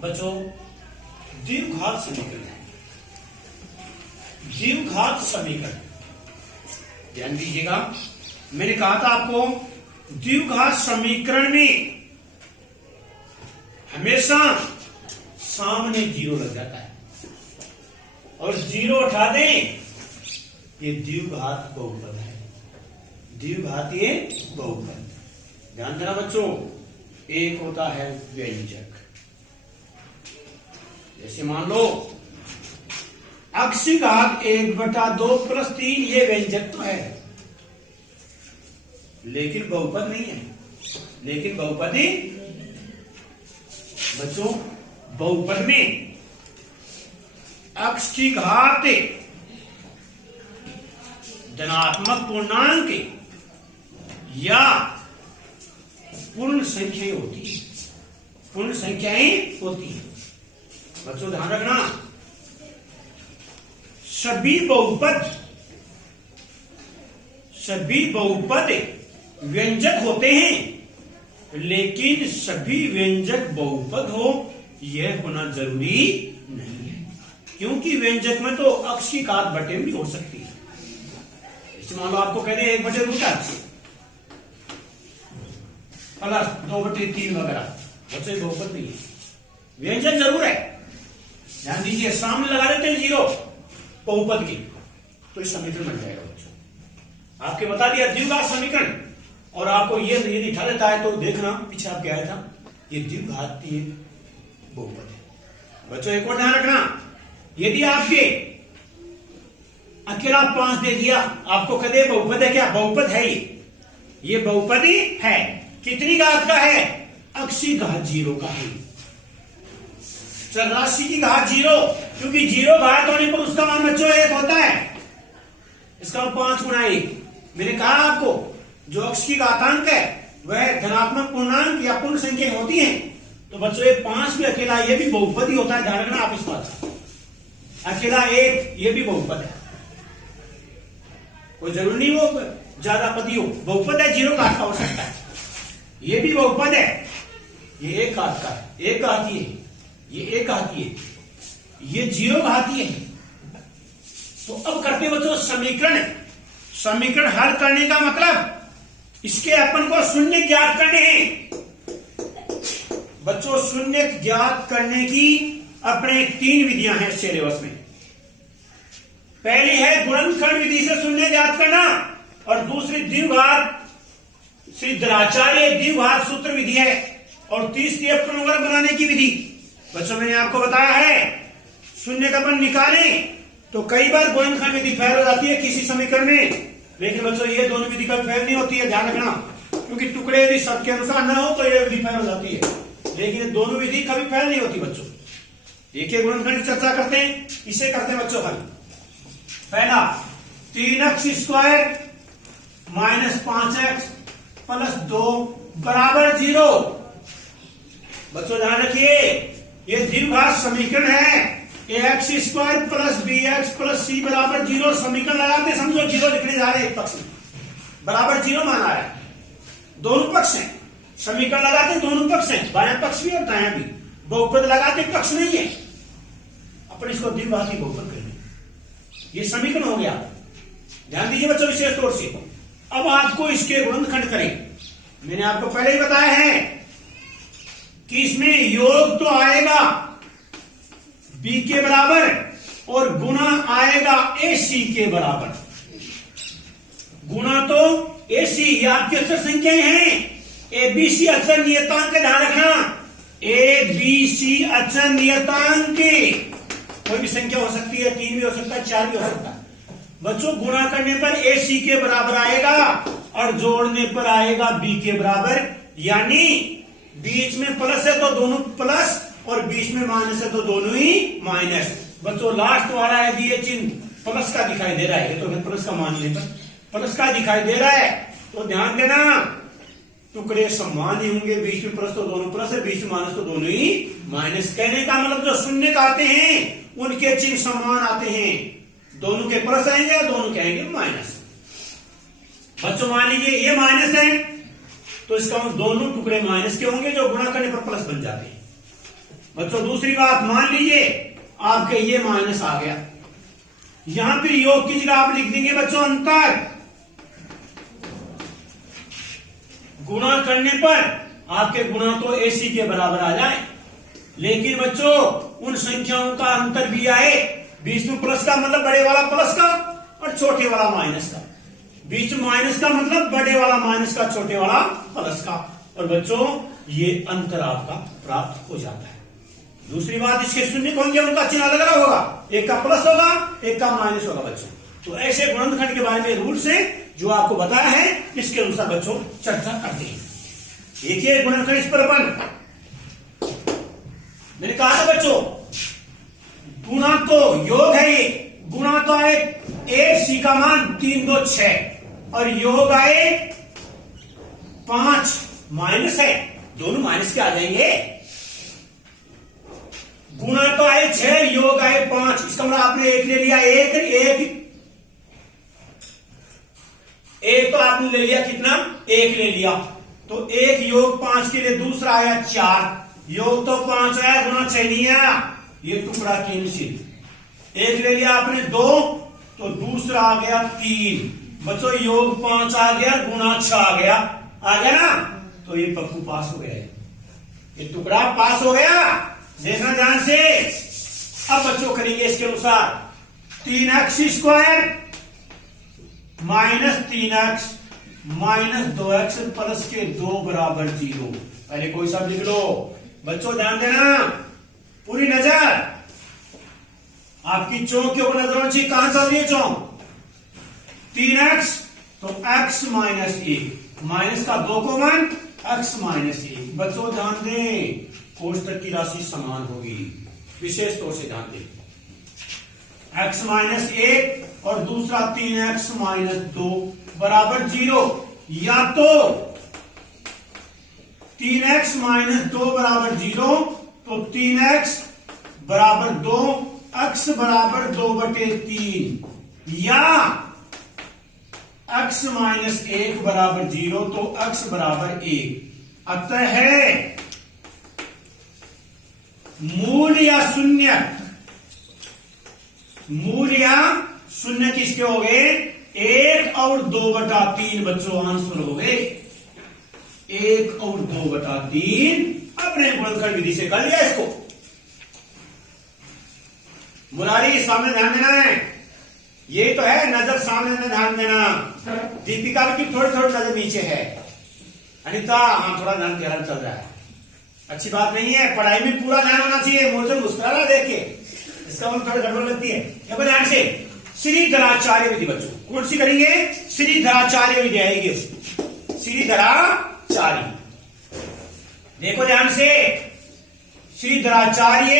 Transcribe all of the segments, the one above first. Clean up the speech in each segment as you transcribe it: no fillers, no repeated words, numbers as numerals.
बच्चों द्विघात समीकरण है। द्विघात समीकरण ध्यान दीजिएगा, मैंने कहा था आपको द्विघात समीकरण में हमेशा सामने जीरो लग जाता है और जीरो उठा दें, ये द्विघात बहुपद है। द्विघातीय बहुपद ध्यान देना बच्चों। एक होता है व्यंजक, जैसे मान लो अक्षी घात 1/2 + 3, ये व्यंजक तो है लेकिन बहुपद नहीं है। लेकिन बहुपद ही बच्चों, बहुपद में अक्ष की घात धनात्मक पूर्णांक या पूर्ण संख्याएं होती है। पूर्ण संख्याएं होती है बच्चों, ध्यान रखना। सभी बहुपद व्यंजक होते हैं, लेकिन सभी व्यंजक बहुपद हो यह होना जरूरी नहीं है, क्योंकि व्यंजक में तो अक्ष की घात बटे भी हो सकती है। मान लो आपको कह दें 1/√8 प्लस 2/3 वगैरह, बच्चे बहुपद नहीं है, व्यंजक जरूर है। ध्यान दीजिए, सामने लगा देते हैं जीरो बहुपद की तो इस समीकरण बन जाएगा बच्चों। आपके बता दिया द्विघात समीकरण, और आपको ये यदि दिखा देता है तो देखना पीछे आप क्या आया था, ये द्विघातीय बहुपद है बच्चों। एक और ध्यान रखना, यदि आपके अकेला 5 दे दिया, आपको कह दे बहुपद है क्या? बहुपद है ये बहुपद ही है। कितनी घात का है? अक्षी घात 0 का है। चौरासी की घात 0, क्योंकि 0 घात होने पर उसका मान बच्चों 1 होता है। इसका 5 × 1। मैंने कहा आपको जो अक्ष की घातांक है वह धनात्मक पूर्णांक या पूर्ण संख्या होती है, तो बच्चों ये 5 भी अकेला ये भी बहुपद ही होता है। ध्यान रखना आप इस बात। अकेला 1 ये भी बहुपद है, कोई जरूरी नहीं वो ज्यादा पदी हो, बहुपद है। 0 घात का हो सकता है, ये भी बहुपद है। ये 1 घात का है, 1 घातीय है, ये 1 घातीय है, ये 0 घातीय है। तो अब करते बच्चों समीकरण। समीकरण हल करने का मतलब इसके अपन को शून्य ज्ञात करने हैं बच्चों। शून्य ज्ञात करने की अपने 3 विधियां हैं सिलेबस में। पहली है गुणनखंड विधि से शून्य ज्ञात करना, और दूसरी द्विघात श्री द्विराचार्य द्विघात सूत्र विधि है, और तीसरी है पूर्णवर्ग बनाने की विधि। बच्चों मैंने आपको बताया है शून्य का अपन निकालें तो कई बार गुणनखंड विधि फेल हो जाती है किसी समीकरण में, लेकिन बच्चों ये दोनों विधि कभी फेल नहीं होती है। ध्यान रखना, क्योंकि टुकड़े यदि सबके अनुसार न हो तो ये विधि फेल हो जाती है, लेकिन ये दोनों विधि कभी फेल नहीं होती बच्चों। एक गुणनखंड की चर्चा करते हैं, इसे करते हैं बच्चों हल। पहला 3x² - 5x + 2 = 0। बच्चों ध्यान रखिए, ये द्विघात समीकरण है। ax² + bx + c = 0। समीकरण लगाते समझो 0 लिखने जा रहे हैं, एक पक्ष में बराबर 0 माना है। दोनों पक्ष हैं, समीकरण लगाते दोनों पक्ष हैं, बायां पक्ष भी और दायां भी। बहुपद लगाते पक्ष नहीं है, अपन इसको द्विघाती बहुपद कहेंगे। ये समीकरण हो गया। ध्यान दीजिए बच्चों विशेष तौर से। अब आपको इसके गुणनखंड करें। मैंने आपको पहले ही बताया है कि इसमें योग तो आएगा b के बराबर और गुणा आएगा ac के बराबर। गुणा तो ac, ये आपकी अक्षर संख्याएं हैं। abc अक्षर नियतांक, ध्यान रखना, abc अक्षर नियतांक कोई भी संख्या हो सकती है, 3 भी हो सकता है, 4 भी हो सकता है। बच्चों गुणा करने पर ac के बराबर आएगा और जोड़ने पर आएगा b के बराबर, यानी बीच में प्लस है तो दोनों प्लस और बीच में माइनस है तो दोनों ही माइनस। बच्चों लास्ट वाला है ये चिन्ह प्लस का दिखाई दे रहा है, ये तो प्लस का मानने पर प्लस का दिखाई दे रहा है, तो ध्यान देना टुकड़े समान ही होंगे। बीच में प्लस तो दोनों प्लस है, बीच में माइनस तो दोनों ही माइनस। कहने का मतलब जो शून्य आते हैं उनके चिन्ह समान आते हैं, दोनों के प्लस आएंगे और दोनों के आएंगे माइनस। बच्चों मान लीजिए ये माइनस है तो इसका दोनों टुकड़े माइनस के होंगे जो गुणा करने पर प्लस बन जाते हैं। बच्चों दूसरी बात, मान लीजिए आपके ये माइनस आ गया, यहां फिर योग की जगह आप लिख देंगे बच्चों अंतर। गुणा करने पर आपके गुणा तो AC के बराबर आ जाए, लेकिन बच्चों उन संख्याओं का अंतर भी आए। बीच में प्लस का मतलब बड़े वाला प्लस का और छोटे वाला माइनस का, बीच में माइनस का मतलब बड़े वाला माइनस का, छोटे वाला प्लस का, और बच्चों ये अंतर आपका प्राप्त हो जाता है। दूसरी बात, इसके शून्य होंगे उनका चिन्ह अलग अलग होगा, एक का प्लस होगा एक का माइनस होगा बच्चों। तो ऐसे गुणनखंड के बारे में रूल्स है जो आपको बताया है, इसके अनुसार बच्चों चर्चा करते हैं। देखिए गुणनखंड इस पर अपन मैंने कहा था बच्चों, गुणा तो योग है, ये गुणा तो आए 1 C का मान 3 2 6 और योग आए 5, माइनस है, दोनों माइनस के आ जाएंगे। गुणा तो आए 6, योग आए 5, इसका मतलब आपने एक ले लिया, एक तो आपने ले लिया कितना, एक ले लिया, तो 1 योग 5 के लिए दूसरा आया 4, योग तो 5 आया, गुणा 6 नहीं आया, ये टुकड़ा कैंसिल। एक ले लिया आपने 2, तो दूसरा आ गया 3, बच्चों योग 5 आ गया, गुणा 6 आ गया ना, तो ये पप्पू पास हो गया, ये टुकड़ा पास हो गया। देखना ध्यान से, अब बच्चों करेंगे इसके अनुसार, 3x² minus 3x minus 2x plus के 2 बराबर 0। पहले कोई सब लिख लो बच्चों, ध्यान देना, पूरी नजर आपकी चौक के ऊपर नजर होनी चाहिए। कहां चल रही है चौक, 3x तो x माइनस 1, माइनस का 2 कॉमन, x माइनस 1। बच्चों ध्यान दें, कोष्टक की राशि समान होगी, विशेष तौर से ध्यान दें। x माइनस 1 और दूसरा 3x माइनस 2 बराबर 0, या तो 3x माइनस 2 बराबर 0, तो 3x बराबर 2, x बराबर 2/3, या x माइनस 1 बराबर 0, तो x बराबर 1। अतः है मूल या शून्य, मूल या शून्य किसके हो गए, 1 और 2/3 बच्चों आंसर हो गए, 1 और 2/3। अपने गुणनखंड विधि से कर लिया इसको। मुरारी सामने ध्यान देना है, ये तो है नजर सामने में ध्यान देना। दीपिका की थोड़ी थोड़ी नजर नीचे है, अनिता हाँ थोड़ा ध्यान गहरा चल रहा है, अच्छी बात नहीं है, पढ़ाई में पूरा ध्यान होना चाहिए। मुझे मुस्कुरा रहा देख के, इसका मतलब थोड़ी गड़बड़ लगती है। देखो ध्यान से, श्रीधराचार्य विधि बच्चों कौन सी करेंगे, श्रीधराचार्य विधि आएगी, श्रीधराचार्य। देखो ध्यान से, श्रीधराचार्य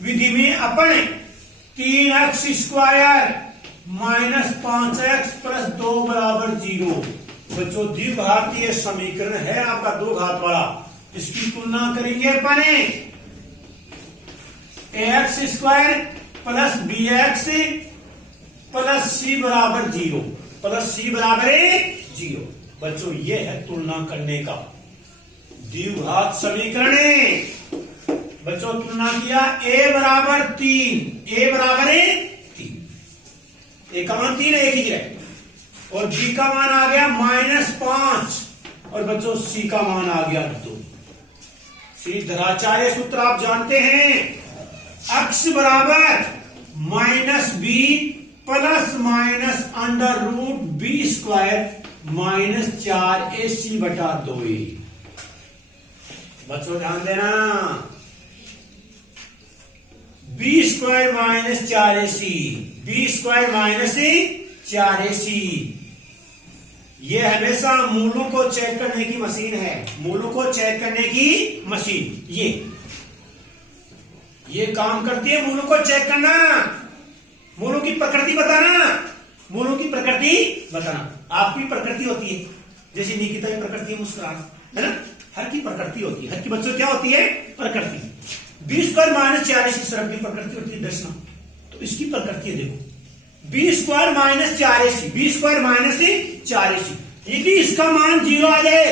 विधि में अपन 3x² माइनस 5x प्लस 2 बराबर 0। बच्चों द्विघातीय समीकरण है आपका 2 घात वाला, इसकी तुलना करेंगे अपन ax² plus bx plus c बराबर 0, प्लस c बराबर 0। बच्चों ये है तुलना करने का द्विघात समीकरण। बच्चों तुलना किया, a बराबर 3, a बराबर 3, a का मान 3 है, एक ही है, और b का मान आ गया -5, और बच्चों c का मान आ गया 2। श्रीधराचार्य सूत्र आप जानते हैं, x बराबर -b plus minus √b² minus 4ac/2a। बच्चों ध्यान देना, b² minus 4ac, b² minus 4ac। ये हमेशा मूलों को चेक करने की मशीन है, मूलों को चेक करने की मशीन ये काम करती है, मूलों को चेक करना, मूलों की प्रकृति बताना, मूलों की प्रकृति बताना। आपकी प्रकृति होती है, जैसे निकिता की प्रकृति मुस्कुराना, है ना, हर की प्रकृति होती है, हर की बच्चों क्या होती है, प्रकृति। b² माइनस 4ac सरब की प्रकृति होती है दर्शना, तो इसकी प्रकृति है देखो, b² minus 4ac, b² minus 4ac, यदि इसका मान 0 आ जाए,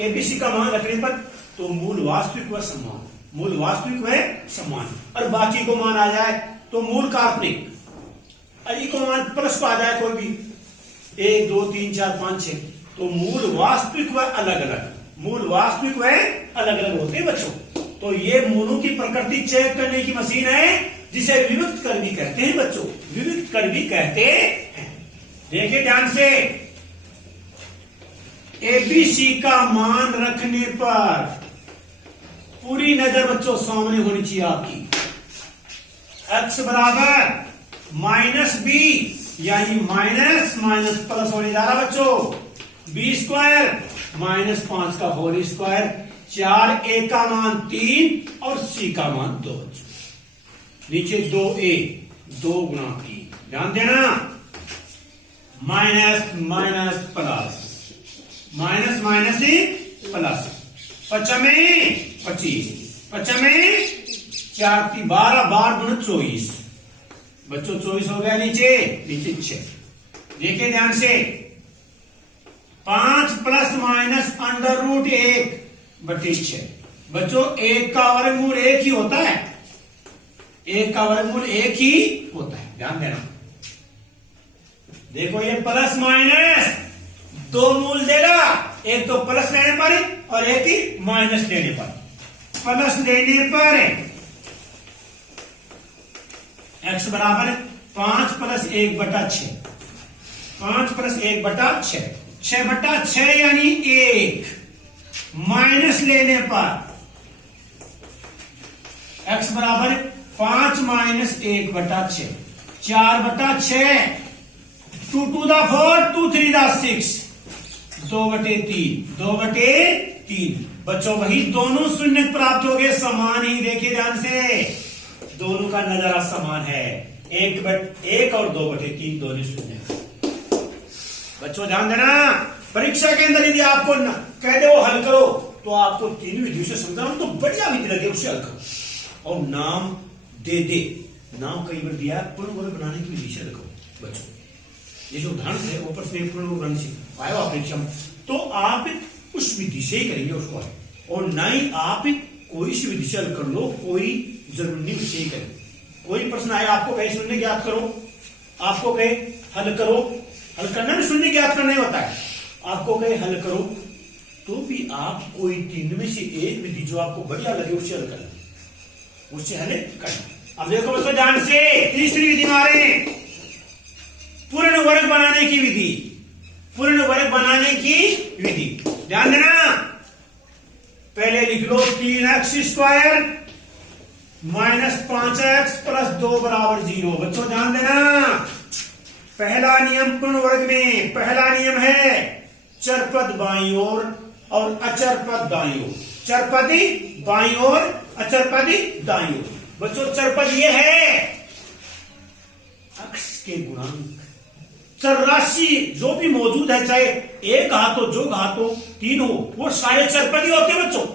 एबीसी का मान रखने पर, तो मूल वास्तविक व समान, मूल वास्तविक व समान, और बाकी को मान आ जाए तो मूल काल्पनिक, और को मान प्लस को आ जाए कोई भी 1 2 3 4 5 6, तो मूल वास्तविक व अलग अलग, मूल वास्तविक व अलग अलग होते हैं बच्चों। तो ये मूलों की प्रकृति चेक करने की मशीन है, जिसे विविक्त कर भी कहते हैं बच्चों, विविक्त कर भी कहते हैं। देखिए ध्यान से, एबीसी का मान रखने पर पूरी नजर बच्चों सामने होनी चाहिए आपकी। x बराबर माइनस बी, यानी माइनस माइनस प्लस होने जा रहा बच्चों, बी स्क्वायर माइनस 5 का होल स्क्वायर, 4 ए का मान 3 और सी का मान 2 बच्चों, नीचे 2a 2 गुणा 3, ध्यान देना, minus minus plus, minus minus ही प्लस, पचमे 25, पचमे 4 की 12, 12 गुण 24 बच्चों, 24 हो गया, नीचे नीचे 6। देखिए ध्यान से, 5 प्लस माइनस अंडर रूट 1 बटे 6 बच्चों, 1 का वर्गमूल 1 ही होता है, 1 का वर्गमूल 1 ही होता है, ध्यान देना। देखो ये प्लस माइनस 2 मूल देगा, एक तो प्लस लेने पर और एक ही माइनस लेने पर। प्लस लेने पर x बराबर 5 प्लस 1 बटा 6, 5 प्लस 1 बटा 6, 6 बटा 6 यानी 1, माइनस लेने पर x बराबर 5 माइनस 1 बटा 6, 4 बटा 6, 2 टू द 4, 2 3 द 6, 2 बटे 3, 2 बटे 3 बच्चों, वही दोनों शून्य प्राप्त हो गए, समान ही। देखिए ध्यान से, दोनों का नजारा समान है, 1 और 2 बटे 3 दोनों शून्य बच्चों, ध्यान देना। परीक्षा के अंदर यदि आपको कह दे वो हल करो, तो आपको 3 विधियों से समझाना, तो बढ़िया विधि लगे उससे हल करो, और नाम दे दे, नाम कई बार दिया पूर्ण वर्ग बनाने की विधि से लिखो बच्चों। ये जो उदाहरण है ऊपर से पूर्ण वर्ग बनाने से आया परीक्षा में, तो आप उस विधि से ही करेंगे उसको हल, और ना ही आप कोई सी विधि से हल कर लो, कोई जरूरी नहीं विषय करें। कोई प्रश्न आया, आपको कहे शून्य ज्ञात करो, आपको कहे हल करो, हल करना भी शून्य ज्ञात करना ही होता है, आपको कहे हल करो, तो भी आप कोई 3 में से एक विधि जो आपको बढ़िया लगे उससे हल करना, उससे हल करना। अब देखो बच्चों ध्यान से, तीसरी विधि मारे, पूर्ण वर्ग बनाने की विधि, पूर्ण वर्ग बनाने की विधि, ध्यान देना। पहले लिख लो 3x square minus 5x plus 2 बराबर 0 बच्चों, ध्यान देना। पहला नियम पूर्ण वर्ग में, पहला नियम है चरपद बाईं ओर और अचरपद दाईं ओर, चरपदी बाईं ओर, अचरपदी दाईं ओर। बच्चों चरपद ये है अक्ष के गुणांक, चरराशि जो भी मौजूद है, चाहे एक घात हो, जो घात हो, 3 हो, वो सारे चरपदी होते हैं बच्चों।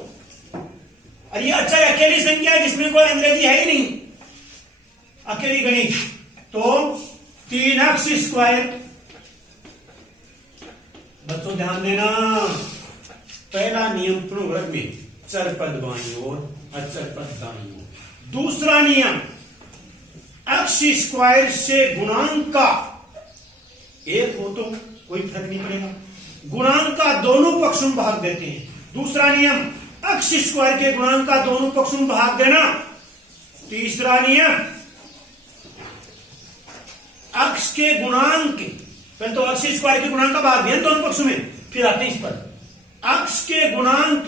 और ये अच्छा अकेली संख्या है जिसमें कोई अंग्रेजी है ही नहीं, अकेली गणित। तो 3x स्क्वायर बच्चों ध्यान देना, पहला नियम पूर्ण वर्ग में चरपद बाईं ओर, अचरपद दाईं ओर। दूसरा नियम x स्क्वायर से गुणांक का एक हो तो कोई फर्क नहीं पड़ेगा, गुणांक का दोनों पक्षों में भाग देते हैं। दूसरा नियम x स्क्वायर के गुणांक का दोनों पक्षों में भाग देना। तीसरा नियम x के गुणांक, पहले तो x स्क्वायर के गुणांक का भाग दिया दोनों पक्षों में, फिर आते इस पर x के गुणांक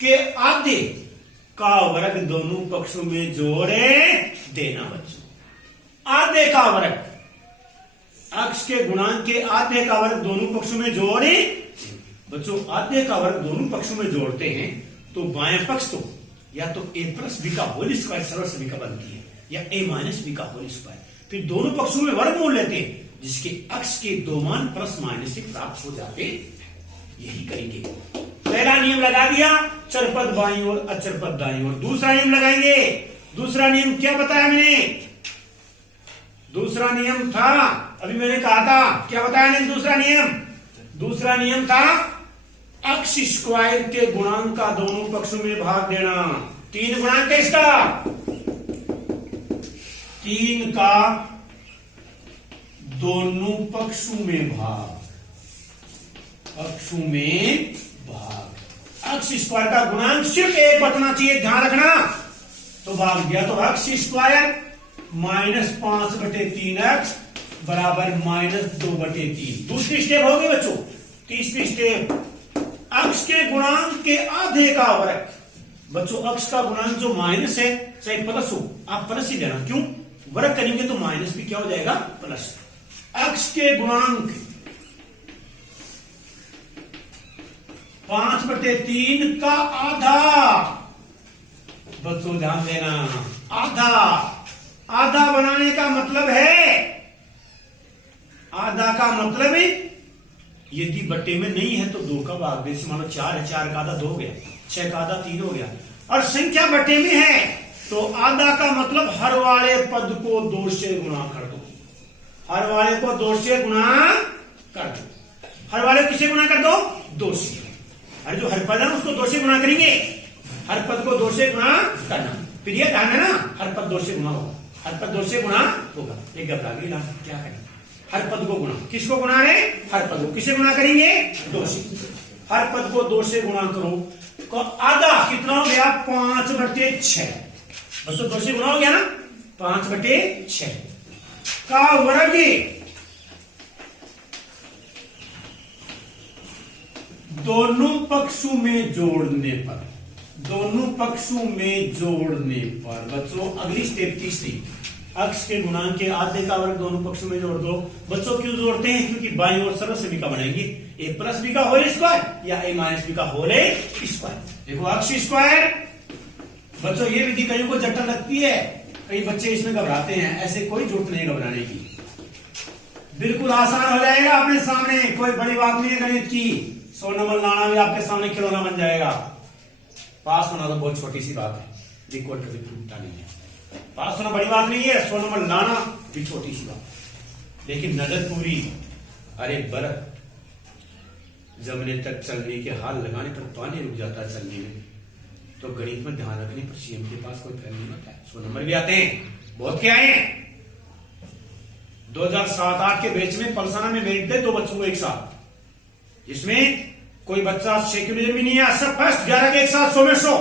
के आधे का वर्ग दोनों पक्षों में जोड़े देना बच्चों। आधे का वर्ग, x के गुणांक के आधे का वर्ग दोनों पक्षों में जोड़े बच्चों, आधे का वर्ग दोनों पक्षों में जोड़ते हैं तो बाएं पक्ष तो या तो a प्लस बी का होल स्क्वायर सरल समीकरण बनती है, या a माइनस बी का होल स्क्वायर। फिर दोनों पक्षों में वर्गमूल लेते हैं, जिसके x के 2 मान प्लस माइनस से प्राप्त हो जाते हैं। यही करेंगे। पहला नियम लगा दिया, चरपद बाईं ओर, अचरपद दाईं ओर। दूसरा नियम लगाएंगे। दूसरा नियम क्या बताया मैंने? दूसरा नियम था, अभी मैंने कहा था, क्या बताया मैंने? दूसरा नियम था एक्स स्क्वायर के गुणांक का दोनों पक्षों में भाग देना। 3 गुणांक है इसका, 3 का दोनों पक्षों में भाग, पक्षों में भाग। एक्स स्क्वायर का गुणांक सिर्फ 1 बचना चाहिए, ध्यान रखना। तो भाग दिया, तो एक्स स्क्वायर -5/3x बराबर -2/3। दूसरी स्टेप होगी बच्चों। तीसरी स्टेप, अक्ष के गुणांक के आधे का वर्ग। बच्चों अक्ष का गुणांक जो माइनस है, चाहे प्लस हो, आप प्लस ही लेना। क्यों? वर्ग करेंगे तो माइनस भी क्या हो जाएगा? प्लस। अक्ष के गुणांक 5/3 का आधा। बच्चों ध्यान देना, आधा। आधा बनाने का मतलब है, आधा का मतलब है यदि बट्टे में नहीं है तो 2 का भाग दे। मानो 4 है, 4 का आधा 2 हो गया, 6 का आधा 3 हो गया। और संख्या बट्टे में है तो आधा का मतलब हर वाले पद को 2 से गुणा कर दो। हर वाले को 2 से गुणा कर दो। हर वाले किसे गुणा कर दो? 2 से। अरे जो हर पद है उसको 2 से गुणा करेंगे। हर पद को 2 से गुणा करना। फिर ये ध्यान है ना, हर पद 2 से गुणा होगा, हर पद 2 से गुणा होगा। एक घबरा गई ना, क्या करें? हर पद को गुणा, किसको गुणा रहे? हर पद को। किसे गुणा करेंगे? 2 से। हर पद को 2 से गुणा करो तो आधा कितना हो गया? 5/6। बच्चों 2 से गुणा हो गया ना, 5/6 का वर्ग। दोनों पक्षों में जोड़ने पर, दोनों पक्षों में जोड़ने पर बच्चों अगली स्टेप तीसरी, अक्ष के गुणांक के आधे का वर्ग दोनों पक्षों में जोड़ दो। बच्चों क्यों जोड़ते हैं? क्योंकि बाईं ओर सरल समीकरण बनाएंगे, a प्लस बी का होल स्क्वायर या a माइनस बी का होल स्क्वायर। देखो अक्ष स्क्वायर। बच्चों ये विधि कईयों को जटिल लगती है, कई बच्चे इसमें घबराते हैं। ऐसे कोई जरूरत नहीं घबराने की, बिल्कुल आसान हो जाएगा अपने सामने। कोई बड़ी बात नहीं है गणित की। 100 नंबर लाना भी आपके सामने खिलौना बन जाएगा। पास होना तो बहुत छोटी सी बात है, रिकॉर्ड कभी टूटता नहीं है। पास होना बड़ी बात नहीं है, 100 नंबर लाना भी छोटी सी बात। लेकिन नजर पूरी, अरे बर्फ जमने तक चलने के हाल लगाने पर पानी रुक जाता है चलने में। तो गणित में ध्यान रखने पर सीएम के पास कोई फैल नहीं होता है। 100 नंबर भी आते हैं, बहुत के आए हैं। 2007-8 के बैच में पलसाना में मेरिट थे 2 बच्चों को एक साथ, जिसमें कोई बच्चा सेक्युलर भी नहीं है, सब फर्स्ट। 11 के एक साथ 100 में 100,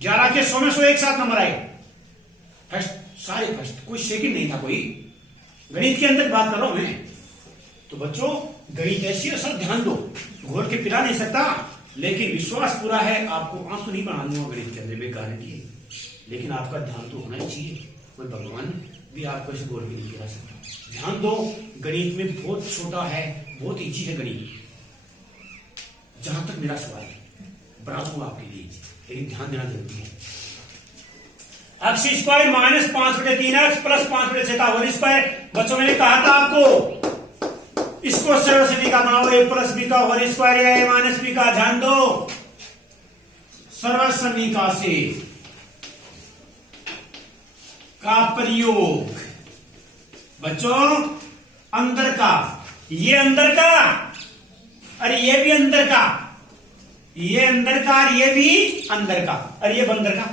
11 के 100 में 100 एक साथ नंबर आए। फर्स्ट, सारे फर्स्ट, कोई सेकंड नहीं था कोई। गणित के अंदर बात कर रहा हूं मैं। तो बच्चों गणित ऐसी है, सर ध्यान दो, घोल के पिला नहीं सकता, लेकिन विश्वास पूरा है आपको आंसू नहीं बना दूंगा गणित के अंदर, बेगारंटी है। लेकिन आपका ध्यान तो होना ही चाहिए, कोई भगवान भी आपको इसे घोल के नहीं पिला सकता। ध्यान दो, गणित में बहुत छोटा है, बहुत ईजी है गणित। जहां तक मेरा सवाल है, बड़ा हूं आपके लिए, लेकिन ध्यान देना जरूरी है। एक्स स्क्वायर -5/3x प्लस 5/6 का होल स्क्वायर। बच्चों मैंने कहा था आपको, इसको सरल समीकरण बनाओ, a प्लस बी का होल स्क्वायर या a माइनस बी का। ध्यान दो, सरल समीकरण से का प्रयोग। बच्चों अंदर का, ये अंदर का, अरे ये भी अंदर का, ये अंदर का, और ये भी अंदर का, और ये बंदर का।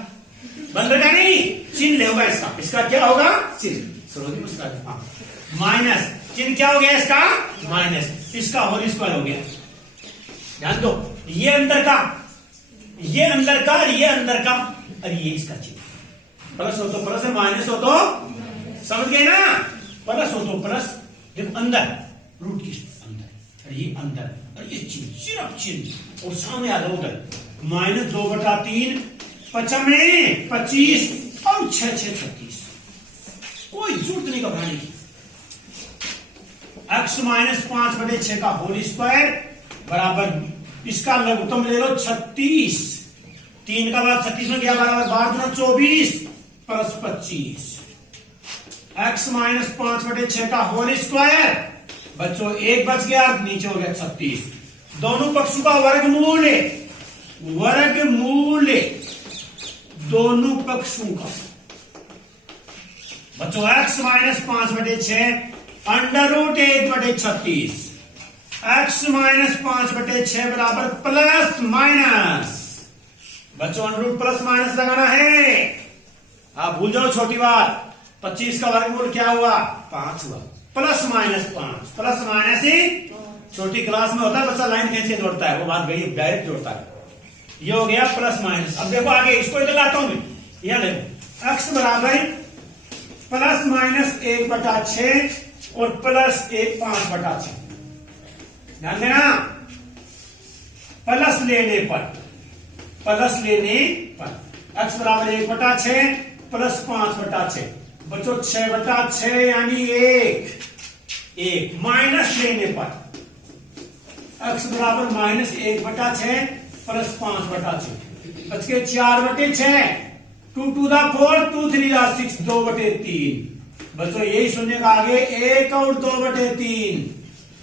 बंदर का नहीं, चिन्ह होगा इसका। इसका क्या होगा? चिन्ह। सरोजी मुस्कुराते, हाँ। माइनस चिन्ह क्या हो गया इसका? माइनस। इसका होल स्क्वायर हो गया। ध्यान दो, ये अंदर का, ये अंदर का, और ये अंदर का, और ये इसका चिन्ह। प्लस हो तो प्लस है, माइनस हो तो, समझ गए ना? प्लस हो तो प्लस। देखो अंदर, रूट की अंदर, और ये अंदर, और ये चिन्ह, सिर्फ चिन्ह। और सामने आ जाओ उधर, -2/3, 5 25 और 6 6 36। कोई जरूरत नहीं घबराने की। x -5/6 का होल स्क्वायर बराबर इसका लघुत्तम ले लो 36। 3 का बाद 36 में गया, बराबर 12 24 प्लस 25। x -5/6 का होल स्क्वायर। बच्चों एक बच गया, नीचे हो गया 36। दोनों पक्षों का वर्गमूल, वर्गमूल दोनों पक्षों का। बच्चों x -5/6 √1/36 x माइनस 5/6 बराबर प्लस माइनस, बच्चों √ प्लस माइनस लगाना है। आप भूल जाओ छोटी बात, 25 का वर्गमूल क्या हुआ? 5 हुआ, प्लस माइनस 5, प्लस माइनस ही छोटी क्लास में होता है, बच्चा लाइन कैसे जोड़ता है, वो बात गई, डायरेक्ट जोड़ता है। ये हो गया प्लस माइनस। अब देखो आगे, इसको इधर लाता हूं मैं, यहां देखो x बराबर प्लस माइनस 1/6 और प्लस 5/6। ध्यान देना, प्लस लेने पर x बराबर 1/6 प्लस 5/6, बच्चों 6/6 यानी 1 माइनस लेने पर x बराबर माइनस 1/6 प्लस 5/6, बच के 4/6, 2 to the 4, 2 3 6, 2/3। बच्चों यही सुनने का आगे 1 और 2/3,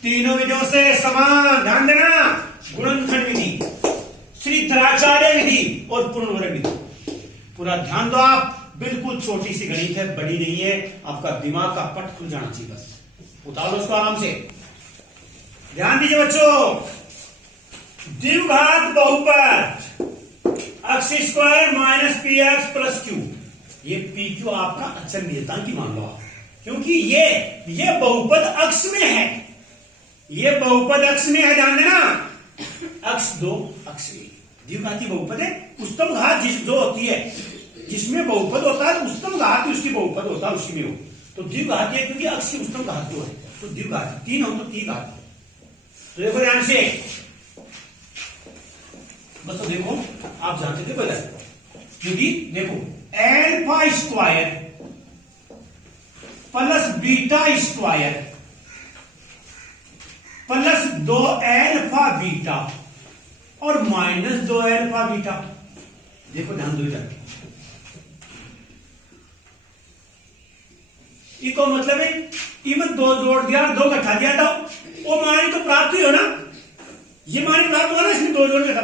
तीनों विधियों से समान। ध्यान देना, गुणनखंड विधि, श्रीधराचार्य विधि और पुनर्वर्ग विधि, पूरा ध्यान दो आप। बिल्कुल छोटी सी गणित है, बड़ी नहीं है, आपका दिमाग का पट खुल जाना चाहिए, बस उतारो उसको आराम से। ध्यान दीजिए बच्चों, द्विघात बहुपद x² minus px plus q, ये pq आपका अचल नियतांक की मान लो आप, क्योंकि ये बहुपद अक्ष में है, ये बहुपद अक्ष में है। ध्यान देना, अक्ष 2 अक्ष 1, द्विघाती बहुपद है। उच्चतम घात जो होती है, जिसमें बहुपद होता है, उच्चतम घात उसकी बहुपद होता है, उसी में हो तो द्विघाती है, क्योंकि अक्ष की उच्चतम घात 2 है, तो द्विघाती 3 हो तो द्विघाती। तो देखो ध्यान से, बस तो देखो, आप जानते थे पहले, क्योंकि देखो α² प्लस β² प्लस 2α β और माइनस 2α β, देखो ध्यान दो इधर, इसको मतलब है इमन 2 जोड़ दिया, 2 घटा दिया था, वो मानी तो प्राप्त ही हो ना, ये मानी प्राप्त हुआ ना, इसमें 2 जोड़ घटा,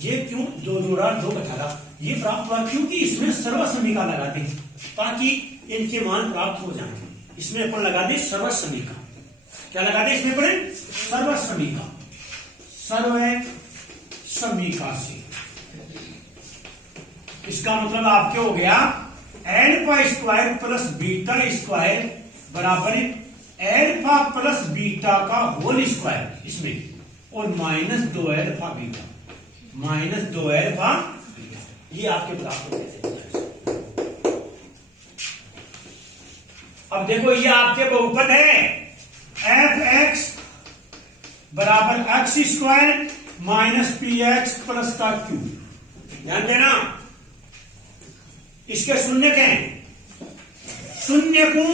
ये क्यों 2 जोड़ा 2 घटा, ये प्राप्त हुआ क्योंकि इसमें सर्वसमीका लगाते हैं ताकि इनके मान प्राप्त हो जाए। इसमें अपन लगा दे सर्वसमीका, क्या लगा दे इसमें अपन? सर्वसमीका, सर्वसमीका से इसका मतलब आपके हो गया α² प्लस β² बराबर α प्लस बीटा का होल स्क्वायर इसमें, और माइनस 2α बीटा, माइनस 2α बीटा, ये आपके प्राप्त हो गए। अब देखो ये आपके बहुपद है, fx बराबर x² माइनस px प्लस का q। ध्यान देना, इसके शून्य क्या है? शून्य को